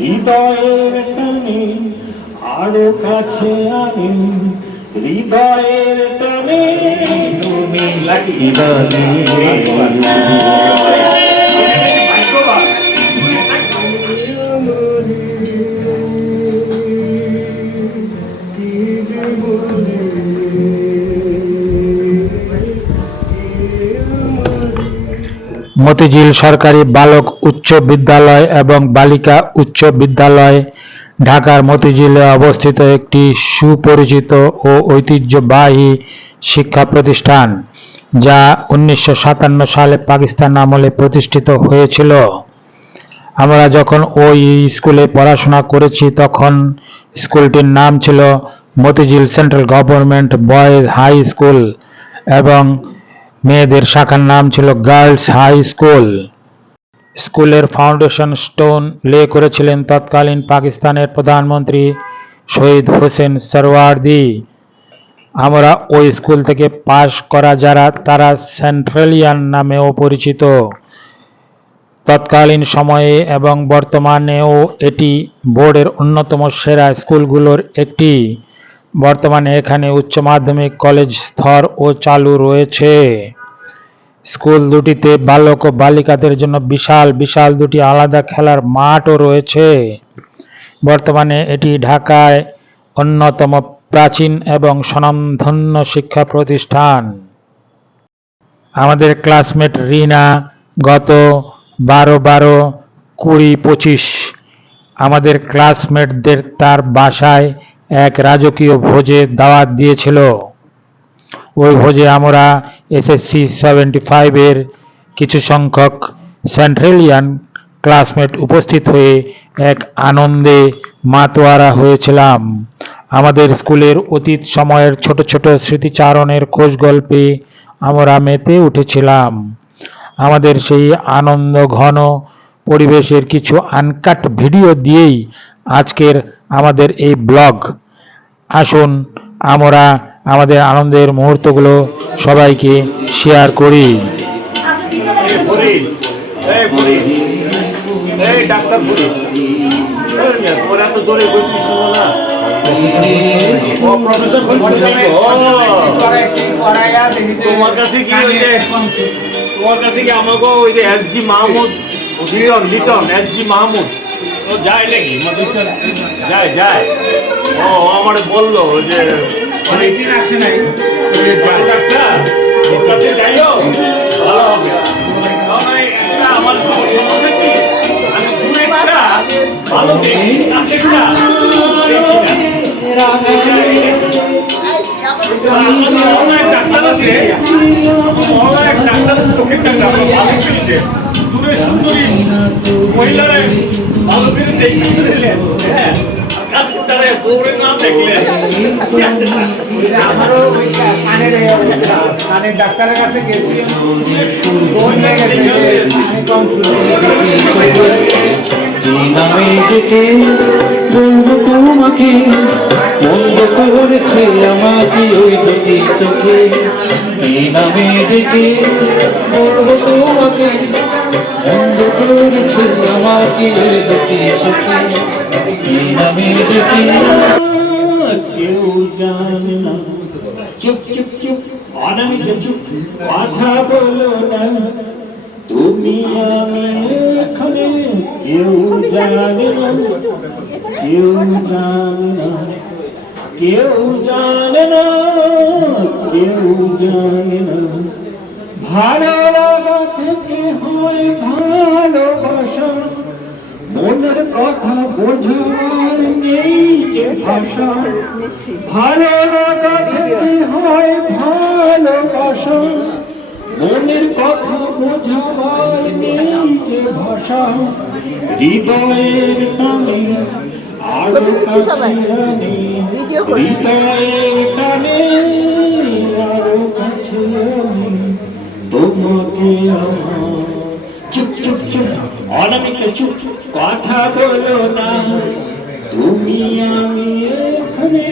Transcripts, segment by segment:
হৃদয়ের টানে আরো কাছে আমি, হৃদয়ের টানে তুমি লাগিবানে। মতিঝিল সরকারি বালক উচ্চ বিদ্যালয় এবং বালিকা উচ্চ বিদ্যালয় ঢাকার মতিঝিলে অবস্থিত একটি সুপরিচিত ও ঐতিহ্যবাহী শিক্ষা প্রতিষ্ঠান, যা 1957 সালে পাকিস্তান আমলে প্রতিষ্ঠিত হয়েছিল। আমরা যখন ওই স্কুলে পড়াশোনা করেছি তখন স্কুলটির নাম ছিল Motijheel central government boys high school এবং মেয়েদের শাখার নাম ছিল গার্লস হাই স্কুল। স্কুলের ফাউন্ডেশন স্টোন লে করেছিলেন তৎকালীন পাকিস্তানের প্রধানমন্ত্রী শহীদ হোসেন সোহরাওয়ার্দী। আমরা ওই স্কুল থেকে পাশ করা যারা তারা সেন্ট্রালিয়ান নামেও পরিচিত। তৎকালীন সময়ে এবং বর্তমানেও এটি বোর্ডের অন্যতম সেরা স্কুলগুলোর একটি। বর্তমানে এখানে উচ্চ মাধ্যমিক কলেজ স্তরও চালু রয়েছে। স্কুল দুটিতে বালক ও বালিকাদের জন্য বিশাল বিশাল দুটি আলাদা খেলার মাঠও রয়েছে। বর্তমানে এটি ঢাকায় অন্যতম প্রাচীন এবং স্বনামধন্য শিক্ষা প্রতিষ্ঠান। আমাদের ক্লাসমেট রিনা গত 12-20 আমাদের ক্লাসমেটদের তার বাসায় এক রাজকীয় ভোজে দাওয়াত দিয়েছিল। ওই ভোজে আমরা এসএসসি 75 এর কিছু সংখ্যক সেন্ট্রালিয়ান ক্লাসমেট উপস্থিত হয়ে এক আনন্দে মাতোয়ারা হয়েছিলাম। আমাদের স্কুলের অতীত সময়ের ছোট ছোট স্মৃতিচারণের খোঁজ গল্পে আমরা মেতে উঠেছিলাম। আমাদের সেই আনন্দ ঘন পরিবেশের কিছু আনকাট ভিডিও দিয়েই আজকের আমাদের এই ব্লগ। আসুন আমরা আমাদের আনন্দের মুহূর্তগুলো সবাইকে শেয়ার করি। তোমার কাছে কি আমাকে ওই যে এসজি মাহমুদ লিটন এসজি মাহমুদ ও যায় নাকি যায় যায় ও আমার বললো যে অনেকদিন আসে নাই ওর কাছে যাইও ভালো হবে। আমার সমস্যা কি আমি দূরে একটা ভালো কাছে ডাক্তার আছে ডাক্তার চোখের ডাক্তার দূরে সুন্দরী মহিলারা ভালো করে দেখলেন। হ্যাঁ দৌড়ে না দেখলেন আমারও কানের ডাক্তারের কাছে গেছি বন্ধু তোমাকে বন্ধ করেছে আমাকে ওই দুটি চোখে নামে ডেকে বলবো তোমাকে বন্ধ করেছে আমাকে ওই দুটি চোখে নামে ডেকে কেউ জানে না। চুপ চুপ চুপ অনামিকা চুপ, কথা বলো না তুমি আমি এখানে। কেউ জানে না, কেউ জানে না, কেউ জানে না, কেউ জানে না। ভালো লাগা থেকে হয় ভালোবাসা, মনের কথা বোঝার নেই যে ভাষা। ভালো লাগা থেকে হয় ভালোবাসা, মনের কথা বোঝার নেই যে ভাষা। হৃদয়ের টানে আরো কাছে আমি, হৃদয়ের টানে আরো কাছে আমি, তোমাকে আমার। চুপ চুপ চুপ অনামিকা চুপ, কথা বলো না তুমি আমি এখানে।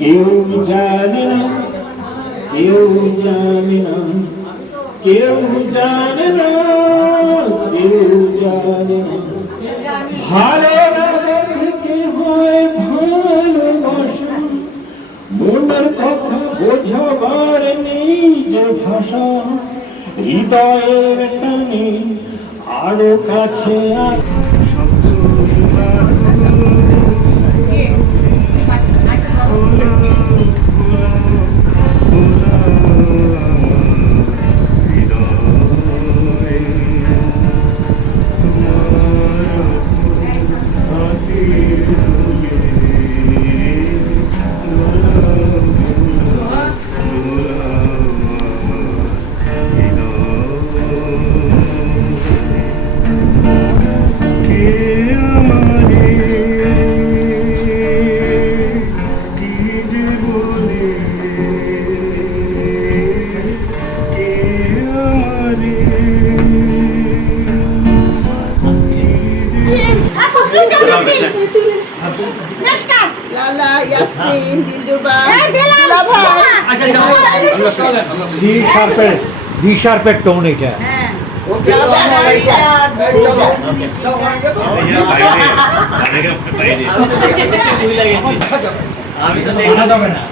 কেউ জানে না, কেউ জানে না, কেউ জানে না, কেউ জানে না। ভালো লাগে ভাষা হৃদয়ের টানে আরো কাছে লালা ইয়াসমিন দিলরুবা দুলা ভাই ডি শার্পের টোন এটা আমি তো মানা যাবে না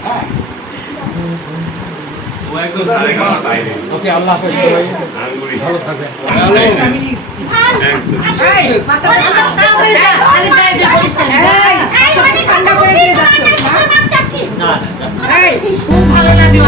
ও একদম সারে গামার বাইরে ওকে আল্লাহ হাফেজ সবাই আঙ্গুরি ভালো থাকবেন খুব ভালো লাগলো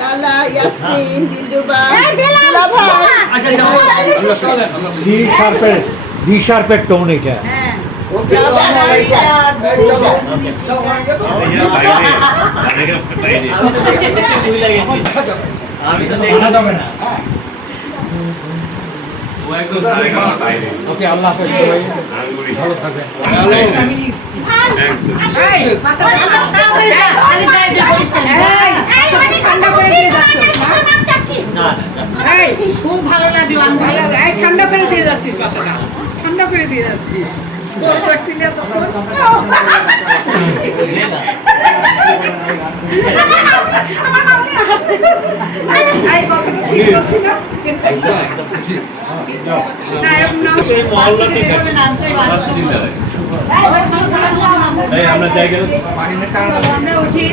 লালা ইয়াসমিন দিলরুবা দুলা ভাই ডি শার্পের টোন এটা আমি তো মানা যাবে না ও একদম সারে গামার বাইরে ওকে আল্লাহ হাফেজ সবাই আঙ্গুরি ভালো থাকবেন খুব ভালো লাগলো ঠান্ডা করে দিয়ে যাচ্ছিস বাসাটা ঠান্ডা করে দিয়ে যাচ্ছিস আমরা জায়গা আমরা উঠি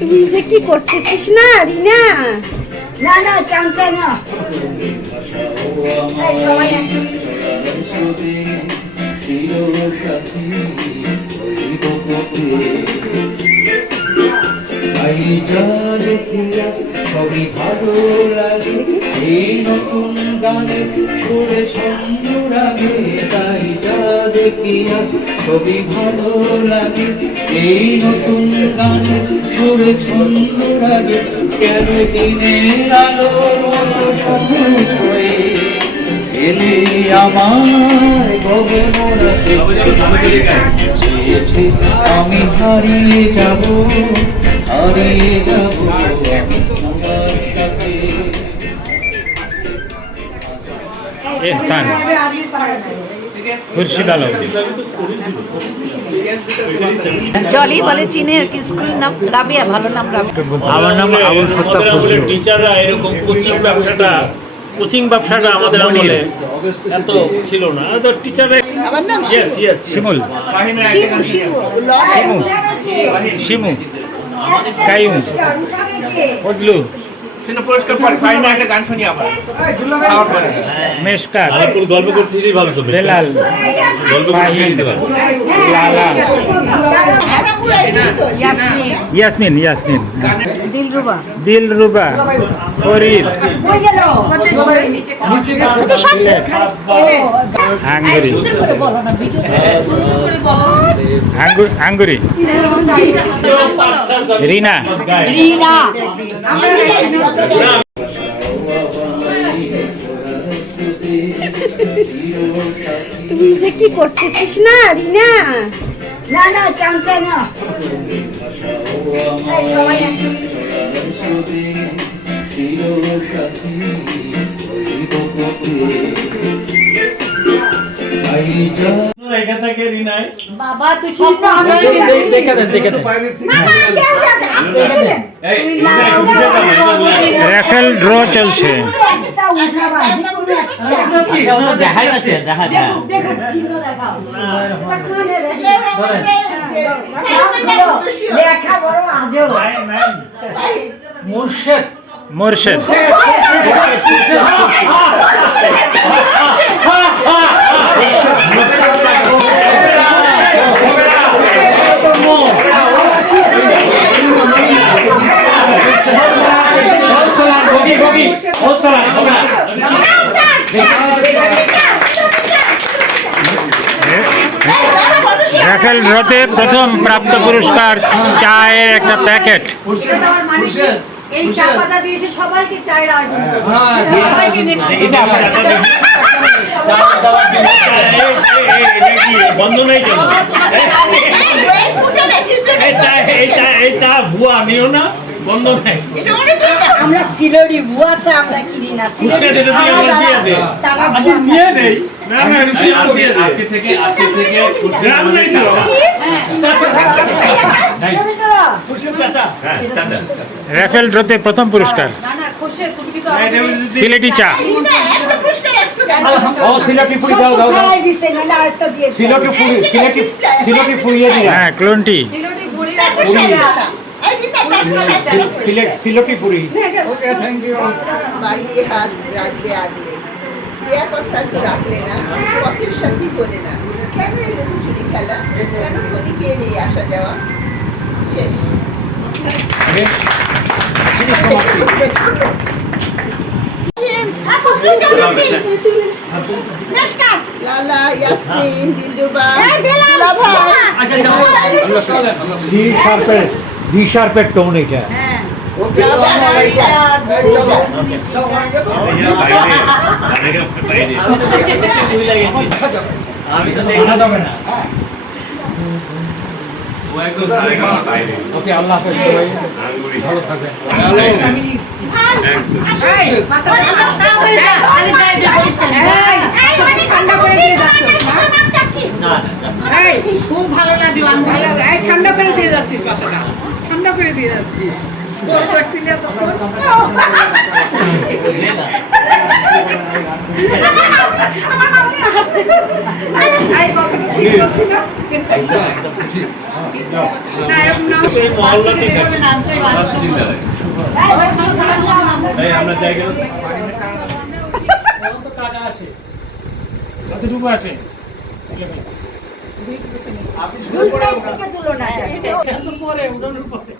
তুই যে কি করতেছিস না রিনা? না না চামচা না, এই সবাই সবই ভালো লাগে এই নতুন গানে সুরে ছন্দ রাগে, তাই যা দেখিয়া সবই ভালো লাগে এই নতুন গানে সুরে ছন্দ রাগে। কেন দিনের আলোর মতো সবুজ হয়ে এলে আমার গগনরাতে, চেয়েছে আমি হারিয়ে যাব, হারিয়ে যাব তোমার সাথে। এহসান খুরশিদ আলম জলি বলে চিনে আর কি, স্কুল নাম রাবিয়া, ভালো নাম রাবিয়া। আমার নাম আবুল ফত্তাহ ফজলুল। টিচাররা এরকম কোচিং ব্যবসাটা আমাদের আমলে এত ছিল না। তো টিচাররা শিমুল, শিমু, কাইম, ফজলু, মেশকাত, গল্প করছিলি ভালো তো, বেলাল, গল্প লালা, ইয়াসমিন, ইয়াসমিন, দিলরুবা, দিলরুবা, ফরিদ, আঙ্গুরি, আঙ্গুরি, রিনা, রিনা, তুই যে কি করতেছিস না রিনা? না না চামচা না, এই সবাই রেখা থাকে রিনায়। বাবা তুই স্বপ্ন দেখে দেন, দেখে দেন। রেফেল ড্র চলছে। দেখাই আছে, দেখা যায় লেখা বড় আজও মুর্শেদ, মোরশেদ, রাফেল ড্রতে প্রথম প্রাপ্ত পুরস্কার চায়ের একটা প্যাকেট। এই চা পাতা দিয়ে সবাইকে চায়ের আয়োজন করব। বন্ধ নেই কেন? এই চা ভুয়া, আমিও না, বন্ধ নাই। আমরা সিলোরি ভুয়া চা আমরা কিনি না, সিলোরি তারা নিয়ে নেই। না না, রিসিভ করিয়ে দে। আজকে থেকে গ্রাম নাই তো। রাফেল ড্রতে প্রথম পুরস্কার না না খুশি, তুমি কি তো সিলেটি চা। ও সিলেটি ফুরি দাও, দাও, দাও। দিছে না আরেকটা দিয়েছে। সিলেটি ফুরি, সিলেটি ফুরিয়ে দিয়া। হ্যাঁ, ক্লোনটি, সিলোটি ভরি সিলেটি ফুরি। বাড়িয়ে হাত রাখবে আগলে, দেয়া কথা তো রাখলে না, পথের সাথী বলে না, কেন এলো চুরি খেলা, কেন ক্ষণিকে এলে আসা যাওয়া শেষ। লালা, ইয়াসমিন, দিলরুবা, দুলা ভাই, ডি শার্পের টোন এটা। আমি তো জানা যাবে না। ও একদম সারেগামা বাইরে। ওকে, আল্লাহ হাফেজ সবাই, ভালো থাকবেন। ঠান্ডা করে দিয়ে যাচ্ছ। যাচ্ছিস না না এই খুব ভালো লাগলো আঙ্গুল এই ঠান্ডা করে দিয়ে যাচ্ছিস বাসাটা ঠান্ডা করে দিয়ে যাচ্ছিস কোন রাখছিলি তো আমার মামনি হাসতেছে এই কথাটা ঠিক বলছি না নায়ক না এই মহল্লাতেই থাকি। এই আমরা যাই গেলাম। যতটুকু আসে দুই সাইড থেকে তুলো না পরে উঠানোর পরে